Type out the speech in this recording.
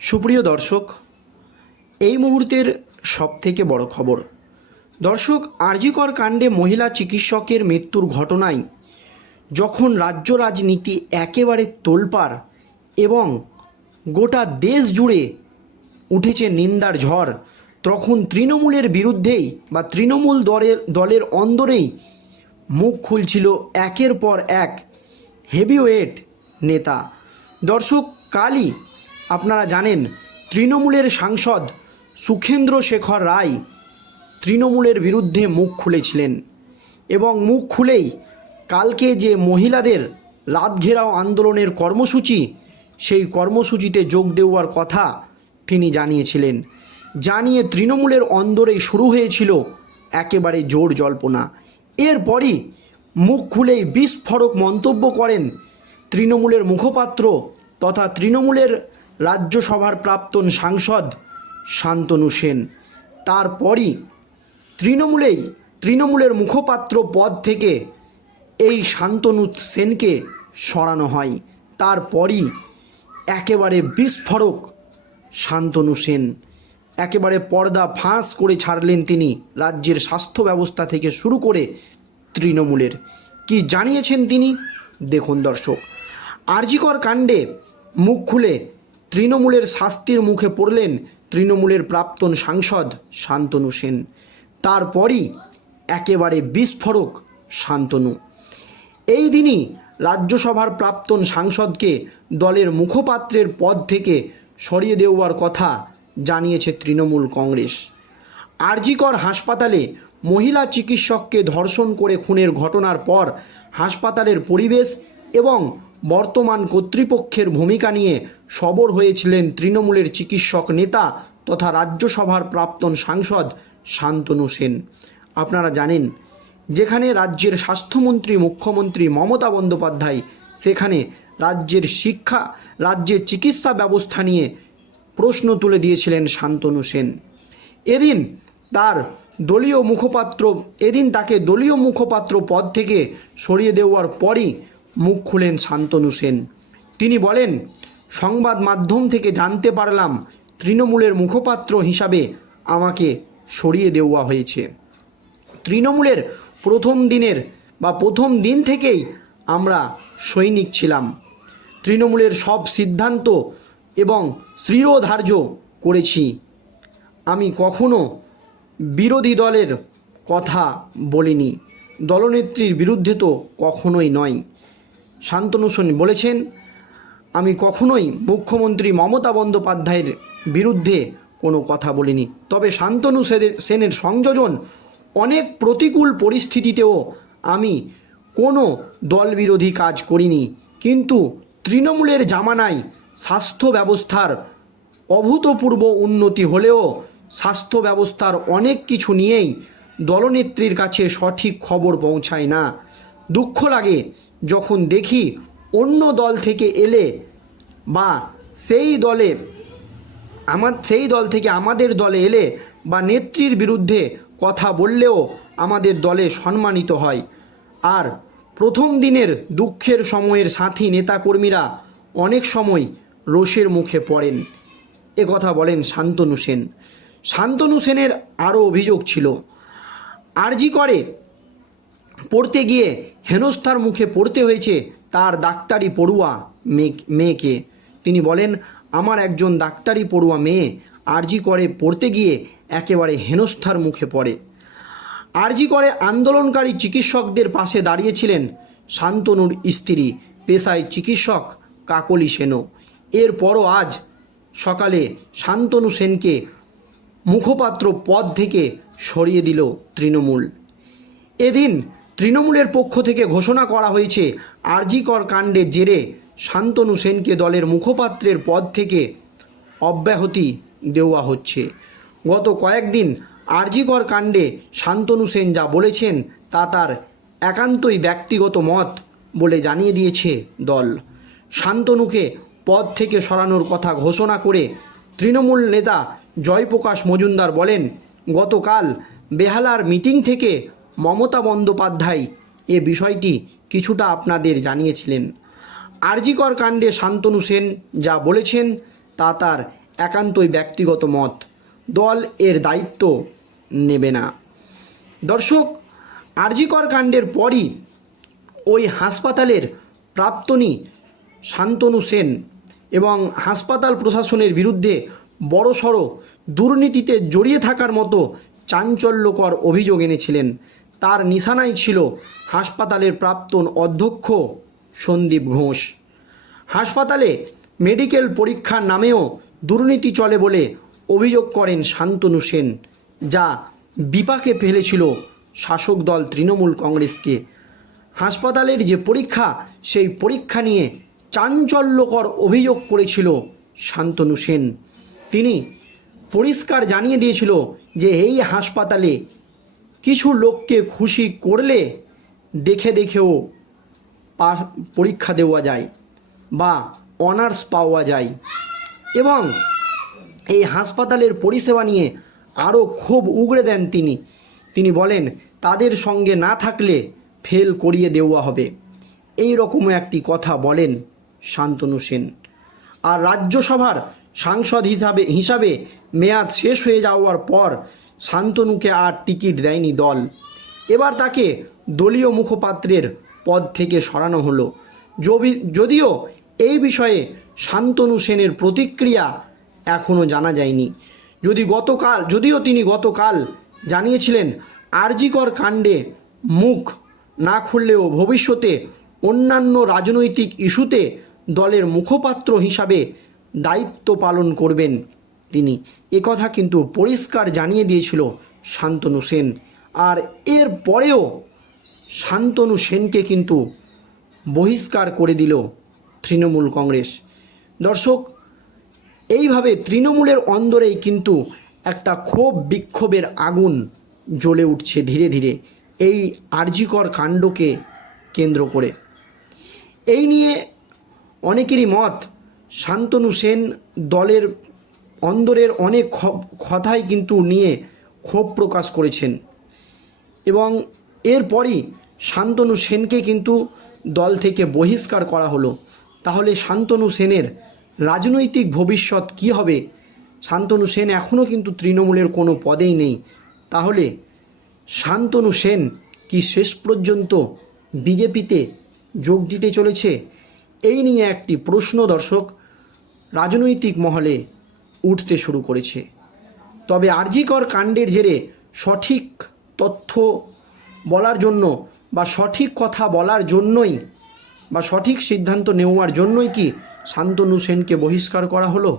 সুপ্রিয় দর্শক, এই মুহূর্তের সবথেকে বড় খবর। দর্শক, আরজিকর কাণ্ডে মহিলা চিকিৎসকের মৃত্যুর ঘটনায় যখন রাজ্য রাজনীতি একেবারে তোলপাড় এবং গোটা দেশ জুড়ে উঠেছে নিন্দার ঝড়, তখন তৃণমূলের বিরুদ্ধেই বা তৃণমূল দলের দলের অন্দরেই মুখ খুলছিল একের পর এক হেভিওয়েট নেতা। দর্শক, কালই আপনারা জানেন, তৃণমূলের সাংসদ সুখেন্দ্র শেখর রায় তৃণমূলের বিরুদ্ধে মুখ খুলেছিলেন এবং মুখ খুলেই কালকে যে মহিলাদের রাত ঘেরাও আন্দোলনের কর্মসূচি, সেই কর্মসূচিতে যোগ দেওয়ার কথা তিনি জানিয়েছিলেন। জানিয়ে তৃণমূলের অন্দরেই শুরু হয়েছিল একেবারে জোর জল্পনা। এরপরই মুখ খুলেই বিস্ফোরক মন্তব্য করেন তৃণমূলের মুখপাত্র তথা তৃণমূলের রাজ্যসভার প্রাক্তন সাংসদ শান্তনু সেন। তারপরই তৃণমূলেই তৃণমূলের মুখপাত্র পদ থেকে এই শান্তনু সেনকে সরানো হয়। তারপরই একেবারে বিস্ফোরক শান্তনু সেন। একেবারে পর্দা ফাঁস করে ছাড়লেন তিনি রাজ্যের স্বাস্থ্য ব্যবস্থা থেকে শুরু করে তৃণমূলের। কি জানিয়েছেন তিনি? দেখুন দর্শক, আরজিকর কাণ্ডে মুখ খুলে তৃণমূলের শাস্তির মুখে পড়লেন তৃণমূলের প্রাক্তন সাংসদ শান্তনু সেন। তারপরই একেবারে বিস্ফোরক শান্তনু। এই দিনই রাজ্যসভার প্রাক্তন সাংসদকে দলের মুখপাত্রের পদ থেকে সরিয়ে দেওয়ার কথা জানিয়েছে তৃণমূল কংগ্রেস। আরজিকর হাসপাতালে মহিলা চিকিৎসককে ধর্ষণ করে খুনের ঘটনার পর হাসপাতালের পরিবেশ এবং বর্তমান কর্তৃপক্ষের ভূমিকা নিয়ে সবর হয়েছিলেন তৃণমূলের চিকিৎসক নেতা তথা রাজ্যসভার প্রাক্তন সাংসদ শান্তনু সেন। আপনারা জানেন, যেখানে রাজ্যের স্বাস্থ্যমন্ত্রী মুখ্যমন্ত্রী মমতা বন্দ্যোপাধ্যায়, সেখানে রাজ্যের শিক্ষা, রাজ্যের চিকিৎসা ব্যবস্থা নিয়ে প্রশ্ন তুলে দিয়েছিলেন শান্তনু সেন। এদিন তার দলীয় মুখপাত্র, এদিন তাকে দলীয় মুখপাত্র পদ থেকে সরিয়ে দেওয়ার পরই মুখ খুলেন শান্তনু সেন। তিনি বলেন, সংবাদ মাধ্যম থেকে জানতে পারলাম, তৃণমূলের মুখপাত্র হিসাবে আমাকে সরিয়ে দেওয়া হয়েছে। তৃণমূলের প্রথম দিনের বা প্রথম দিন থেকেই আমরা সৈনিক ছিলাম। তৃণমূলের সব সিদ্ধান্ত এবং স্থিরধার্য করেছি। আমি কখনো বিরোধী দলের কথা বলিনি। দলনেত্রীর বিরুদ্ধে তো কখনোই নয়। শান্তনু সেন বলেছেন, আমি কখনোই মুখ্যমন্ত্রী মমতা বন্দ্যোপাধ্যায়ের বিরুদ্ধে কোনো কথা বলিনি। তবে শান্তনু সেনের- সংযোজন অনেক প্রতিকূল পরিস্থিতিতেও আমি কোনো দলবিরোধী কাজ করিনি। কিন্তু তৃণমূলের জামানায় স্বাস্থ্য ব্যবস্থার অভূতপূর্ব উন্নতি হলেও স্বাস্থ্য ব্যবস্থার অনেক কিছু নিয়েই দলনেত্রীর কাছে সঠিক খবর পৌঁছায় না। দুঃখ লাগে যখন দেখি অন্য দল থেকে এলে বা সেই দলে আমার, সেই দল থেকে আমাদের দলে এলে বা নেত্রীর বিরুদ্ধে কথা বললেও আমাদের দলে সম্মানিত হয়। আর প্রথম দিনের দুঃখের সময়ের সাথী নেতাকর্মীরা অনেক সময় রোষের মুখে পড়েন। এ কথা বলেন শান্তনু সেন। শান্তনু সেনের আরও অভিযোগ ছিল, আরজি করে পড়তে গিয়ে হেনস্থার মুখে পড়তে হয়েছে তার ডাক্তারি পড়ুয়া মেয়ে, মেয়েকে। তিনি বলেন, আমার একজন ডাক্তারি পড়ুয়া মেয়ে আরজি করে পড়তে গিয়ে একেবারে হেনস্থার মুখে পড়ে। আরজি করে আন্দোলনকারী চিকিৎসকদের পাশে দাঁড়িয়েছিলেন শান্তনুর স্ত্রী, পেশায় চিকিৎসক কাকলি সেনও এরপরও আজ সকালে শান্তনু সেনকে মুখপাত্র পদ থেকে সরিয়ে দিল তৃণমূল। এদিন তৃণমূলের পক্ষ থেকে ঘোষণা করা হয়েছে আরজিকর কাণ্ডে জেরে শান্তনু সেনকে দলের মুখপাত্রের পদ থেকে অব্যাহতি দেওয়া হচ্ছে। গত কয়েকদিন আরজিকর কাণ্ডে শান্তনু সেন যা বলেছেন তা তার একান্তই ব্যক্তিগত মত বলে জানিয়ে দিয়েছে দল। শান্তনুকে পদ থেকে সরানোর কথা ঘোষণা করে তৃণমূল নেতা জয়প্রকাশ মজুমদার বলেন, গতকাল বেহালার মিটিং থেকে মমতা বন্দ্যোপাধ্যায় এ বিষয়টি কিছুটা আপনাদের জানিয়েছিলেন। আরজিকর কাণ্ডে শান্তনু সেন যা বলেছেন তা তার একান্তই ব্যক্তিগত মত। দল এর দায়িত্ব নেবে না। দর্শক, আরজিকর কাণ্ডের পরই ওই হাসপাতালের প্রাক্তনী শান্তনু সেন এবং হাসপাতাল প্রশাসনের বিরুদ্ধে বড়সড় দুর্নীতিতে জড়িয়ে থাকার মতো চাঞ্চল্যকর অভিযোগ এনেছিলেন। তার নিশানায় ছিল হাসপাতালের প্রাক্তন অধ্যক্ষ সন্দীপ ঘোষ। হাসপাতালে মেডিকেল পরীক্ষার নামেও দুর্নীতি চলে বলে অভিযোগ করেন শান্তনু সেন, যা বিপাকে ফেলেছিল শাসক দল তৃণমূল কংগ্রেসকে। হাসপাতালের যে পরীক্ষা, সেই পরীক্ষা নিয়ে চাঞ্চল্যকর অভিযোগ করেছিল শান্তনু সেন। তিনি পরিষ্কার জানিয়ে দিয়েছিল যে এই হাসপাতালে কিছু লোককে খুশি করলে দেখে দেখেও পরীক্ষা দেওয়া যায় বা অনার্স পাওয়া যায়। এবং এই হাসপাতালের পরিষেবা নিয়ে আরও খুব উগড়ে দেন তিনি। তিনি বলেন, তাদের সঙ্গে না থাকলে ফেল করিয়ে দেওয়া হবে। এই রকম একটি কথা বলেন শান্তনু সেন। আর রাজ্যসভার সাংসদ হিসাবে হিসাবে মেয়াদ শেষ হয়ে যাওয়ার পর শান্তনুকে আর টিকিট দেয়নি দল। এবার তাকে দলীয় মুখপাত্রের পদ থেকে সরানো হলো। যদিও এই বিষয়ে শান্তনু সেনের প্রতিক্রিয়া এখনও জানা যায়নি। যদি গতকাল, যদিও তিনি গতকাল জানিয়েছিলেন, আরজিকর কাণ্ডে মুখ না খুললেও ভবিষ্যতে অন্যান্য রাজনৈতিক ইস্যুতে দলের মুখপাত্র হিসাবে দায়িত্ব পালন করবেন তিনি একথা কিন্তু পরিষ্কার জানিয়ে দিয়েছিল শান্তনু সেন। আর এর পরেও শান্তনু সেনকে কিন্তু বহিষ্কার করে দিল তৃণমূল কংগ্রেস। দর্শক, এইভাবে তৃণমূলের অন্দরেই কিন্তু একটা ক্ষোভ বিক্ষোভের আগুন জ্বলে উঠছে ধীরে ধীরে এই আর্জিকর কাণ্ডকে কেন্দ্র করে। এই নিয়ে অনেকেরই মত, শান্তনু সেন দলের অন্দরের অনেক কথাই কিন্তু নিয়ে ক্ষোভ প্রকাশ করেছেন। এবং এরপরই শান্তনু সেনকে কিন্তু দল থেকে বহিষ্কার করা হলো। তাহলে শান্তনু সেনের রাজনৈতিক ভবিষ্যৎ কি হবে? শান্তনু সেন এখনও কিন্তু তৃণমূলের কোনো পদেই নেই। তাহলে শান্তনু সেন কি শেষ পর্যন্ত বিজেপিতে যোগ দিতে চলেছে? এই নিয়ে একটি প্রশ্ন দর্শক, রাজনৈতিক মহলে উঠতে শুরু করেছে। তবে আরজিকর কাণ্ডের জেরে সঠিক তথ্য বলার জন্য বা সঠিক কথা বলার জন্যই বা সঠিক সিদ্ধান্ত নেওয়ার জন্যই কি শান্তনু সেনকে বহিষ্কার করা হলো?